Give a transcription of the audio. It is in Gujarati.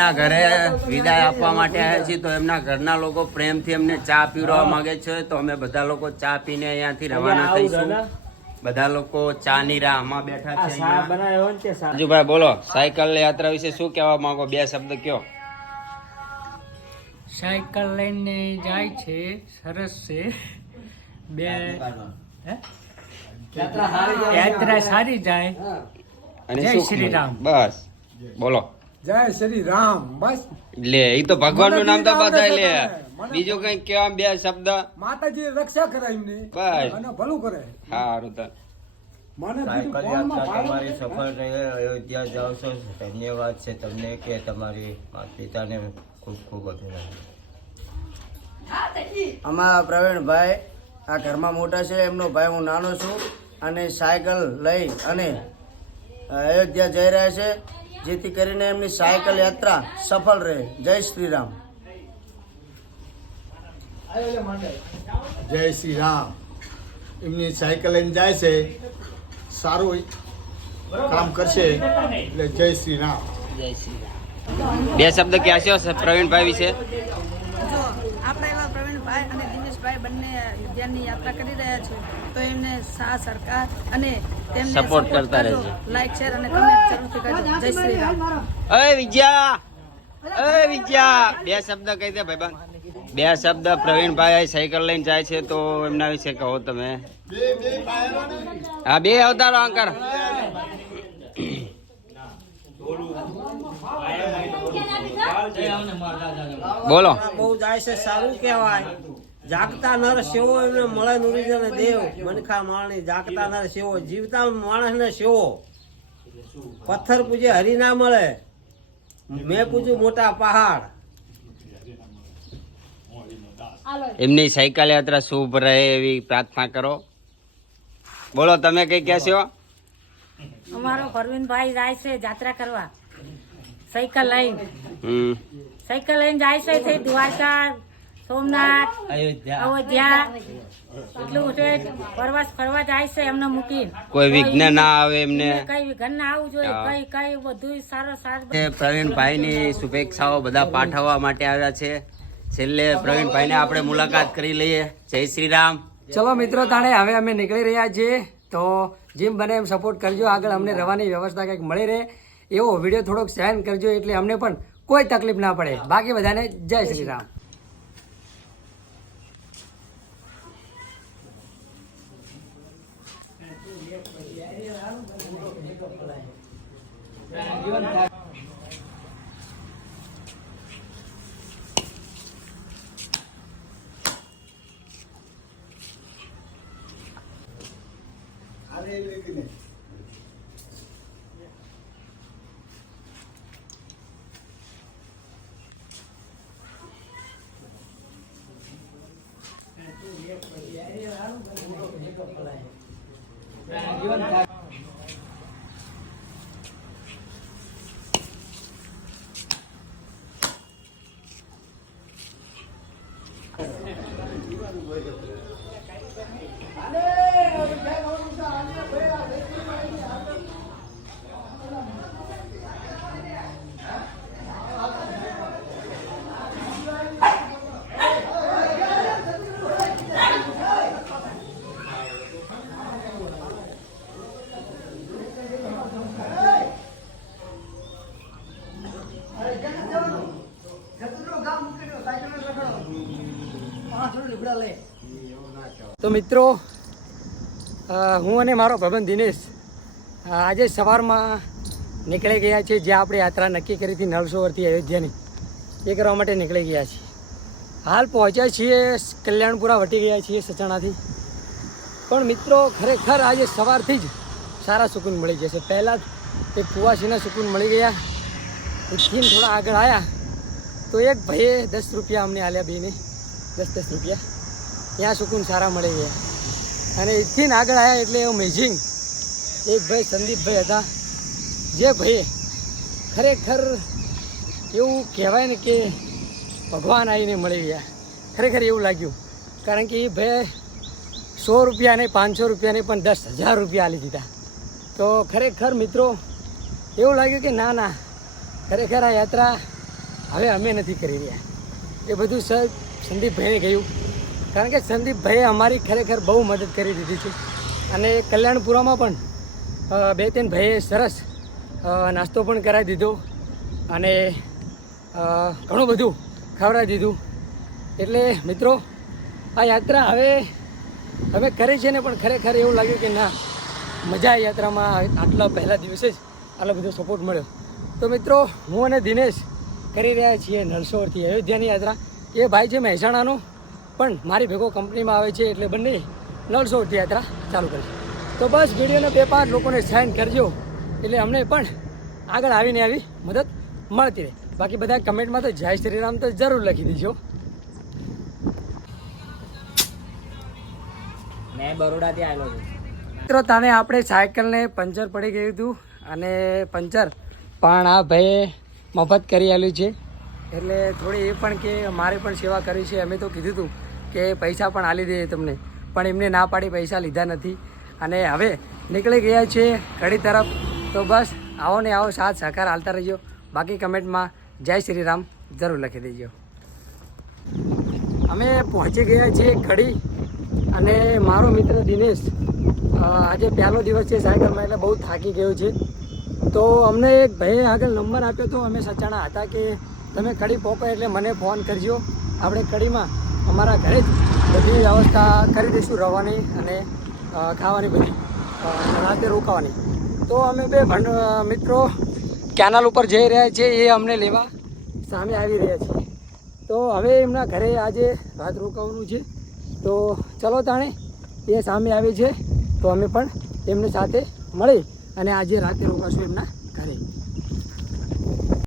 એમના ઘરે વિદાય આપવા માટે આવ્યા છીએ તો એમના ઘરના લોકો પ્રેમથી એમને ચા પીવડાવવા માંગે છે તો અમે બધા લોકો ચા પીને અહીંયાથી રવાના થઈશું. બધા લોકો ચા ની રાહમાં બેઠા છે. રાજુભાઈ બોલો સાયકલ યાત્રા વિશે શું કહેવા માંગો? બે શબ્દ કયો? સાયકલ લઈને જાય છે સરસ છે. બે હે? યાત્રા સારી જાય. અને જય શ્રી રામ. બસ બોલો. જય શ્રી રામ બસ. લે એ તો ભગવાનનું નામ તો બતાય લે. બીજું કઈ કેવા બે શબ્દ? માતાજી રક્ષા કરે એમને. બસ. અને ભલું કરે. સારું તો. તમારી. સફળ રહે અયોધ્યા જાઓ છો. ધન્યવાદ છે તમને કે તમારી માતા પિતાને ખૂબ ખૂબ અભિનંદન. આમાં પ્રવીણભાઈ આ ઘરમાં મોટા છે એમનો ભાઈ હું નાનો છું. અને સાયકલ લઈ અને અયોધ્યા જઈ રહ્યા છે. જેથી કરીને એમની સાયકલ યાત્રા સફળ રહે. જય શ્રી રામ જય શ્રી રામ એમની સાયકલ લઈને જાય છે. સારું કામ કરશે. એટલે જય શ્રી રામ જય બે શબ્દ ક્યાં છે? પ્રવીણભાઈ વિશે. આપણે એવા પ્રવીણભાઈ અને દિનેશભાઈ બંને વિદ્યાની યાત્રા કરી રહ્યા છે તો એમને સા સરકાર અને તેમને support કરતા. રહેજો. લાઈક શેર અને કમેન્ટ જરૂરથી કરજો. જય શ્રી રામ. અય વિજયા અય વિજયા બે શબ્દ કહી દે ભાઈબંધ. બે શબ્દ પ્રવીણભાઈ સાયકલ લઈને જાય છે તો એમના વિશે કહો તમે. હા બે અવતારો અંકર. બોલો. બહુ જાય છે સારું કહેવાય. જાગતા નર સેવો એમને મળે નુરીજન દેવ મનખા માણી જાગતા નર સેવો જીવતા માણસને સેવો પથ્થર પૂજે હરી ના મળે. મેં પૂજ્યું મોટા પહાડ. એમની સાયકલ યાત્રા શુભ રહે એવી પ્રાર્થના કરો. બોલો તમે કઈ કહેશો અમારો પરવીનભાઈ જાય છે જાત્રા કરવા. સાયકલ લઈને. સાયકલ લઈને જાય છે તે દ્વારકા સોમનાથ અયોધ્યા. એટલું ઉઠે પ્રવાસ ફરવા જાય છે એમને મૂકીને. કોઈ વિઘ્ન ના આવે એમને? કઈ વિઘ્ન ના આવવું જોઈએ કઈ કઈ બધું સારો સારું પ્રવીણભાઈ પ્રવીણભાઈની શુભેચ્છાઓ બધા પાઠવવા માટે આવ્યા છે. છેલ્લે પ્રવીણભાઈ ને આપણે મુલાકાત કરી લઈએ. જય શ્રી રામ. ચલો મિત્રો તાણે હવે અમે નીકળી રહ્યા છીએ. તો જેમ બને એમ સપોર્ટ કરજો. આગળ અમને રવાની વ્યવસ્થા કંઈક મળી રહે. એવો વીડિયો થોડોક શેર કરજો એટલે અમને પણ કોઈ તકલીફ ના પડે. બાકી બધાને જય શ્રી રામ. જીવન મિત્રો હું અને મારો ભાઈબંધ દિનેશ આજે સવારમાં નીકળી ગયા છીએ જ્યાં આપણે યાત્રા નક્કી કરી હતી નરસોવરથી અયોધ્યાની. એ કરવા માટે નીકળી ગયા છીએ. હાલ પહોંચ્યા છીએ કલ્યાણપુરા વટી ગયા છીએ સચાણાથી. પણ મિત્રો, ખરેખર આજે સવારથી જ સારા સુકૂન મળી જશે. પહેલાં જ એ કુવાસીના સુકૂન મળી ગયા. ઉઠીને થોડા આગળ આવ્યા તો એક ભાઈએ દસ રૂપિયા અમને આલ્યા બેને. દસ દસ રૂપિયા. ત્યાં સુકૂન સારા મળી છે. અને એથી આગળ આવ્યા એટલે અમેઝિંગ એક ભાઈ સંદીપભાઈ હતા. જે ભાઈએ ખરેખર એવું કહેવાય ને કે ભગવાન આવીને મળી ગયા ખરેખર એવું લાગ્યું. કારણ કે એ ભાઈ સો રૂપિયા નહીં, પાંચસો રૂપિયા પણ દસ હજાર રૂપિયા આપી દીધા. તો ખરેખર મિત્રો, એવું લાગ્યું કે ના ના, ખરેખર આ યાત્રા હવે અમે નથી કરી રહ્યા. એ બધું સર સંદીપભાઈને કહ્યું. કારણ કે સંદીપભાઈએ અમારી ખરેખર બહુ મદદ કરી દીધી છે. અને કલ્યાણપુરામાં પણ બે ત્રણ ભાઈએ સરસ નાસ્તો પણ કરાવી દીધો અને ઘણું બધું ખવડાવી દીધું. એટલે મિત્રો, આ યાત્રા હવે અમે કરી છે ને પણ ખરેખર એવું લાગ્યું કે ના, મજા આ યાત્રામાં આટલા પહેલા દિવસે જ આટલો બધો સપોર્ટ મળ્યો. તો મિત્રો, હું અને દિનેશ કરી રહ્યા છીએ નરસોરથી અયોધ્યાની યાત્રા. એ ભાઈ છે મહેસાણાનો. પણ મારી ભેગો કંપનીમાં આવે છે એટલે બંને નળસોરથી યાત્રા ચાલુ કરશે તો બસ વિડીયોના બે પાંચ લોકોને સાઇન કરજો. એટલે અમને પણ આગળ આવીને આવી મદદ મળતી રહે. બાકી બધા કમેન્ટમાં તો જય શ્રીરામ તો જરૂર લખી દેજો. મેં બરોડાથી આવેલો છું. મિત્રો તને આપણે સાયકલને પંચર પડી ગયું હતું અને પંચર પણ આ ભાઈએ મફત કરી આવેલું છે. એટલે થોડી એ પણ કે મારે પણ સેવા કરી છે અમે તો કીધું હતું કે પૈસા પણ આલી દઈએ તમને. પણ એમને ના પાડી પૈસા લીધા નથી. અને હવે નીકળી ગયા છે ઘડી તરફ. તો બસ, આવો ને આવો, સાથ સહકાર હાલતા રહેજો. બાકી કમેન્ટમાં જય શ્રી રામ જરૂર લખી દેજો. અમે પહોંચી ગયા છીએ ઘડી. અને મારો મિત્ર દિનેશ આજે પહેલો દિવસ છે સાયકલમાં એટલે બહુ થાકી ગયો છે. તો અમને એક ભાઈએ આગળ નંબર આપ્યો હતો અમે સચાણા હતા કે તમે કડી પહોંચો એટલે મને ફોન કરજો. આપણે કડીમાં અમારા ઘરે જ બધી વ્યવસ્થા કરી દઈશું રહેવાની અને ખાવાની બધી રાતે રોકાવાની. તો અમે બે ભંડ મિત્રો કેનાલ ઉપર જઈ રહ્યા છીએ, એ અમને લેવા સામે આવી રહ્યા છીએ. તો હવે એમના ઘરે આજે રાત રોકાવાનું છે. તો ચલો તાણે, એ સામે આવી છે. તો અમે પણ એમની સાથે મળી અને આજે રાતે રોકાશું એમના ઘરે.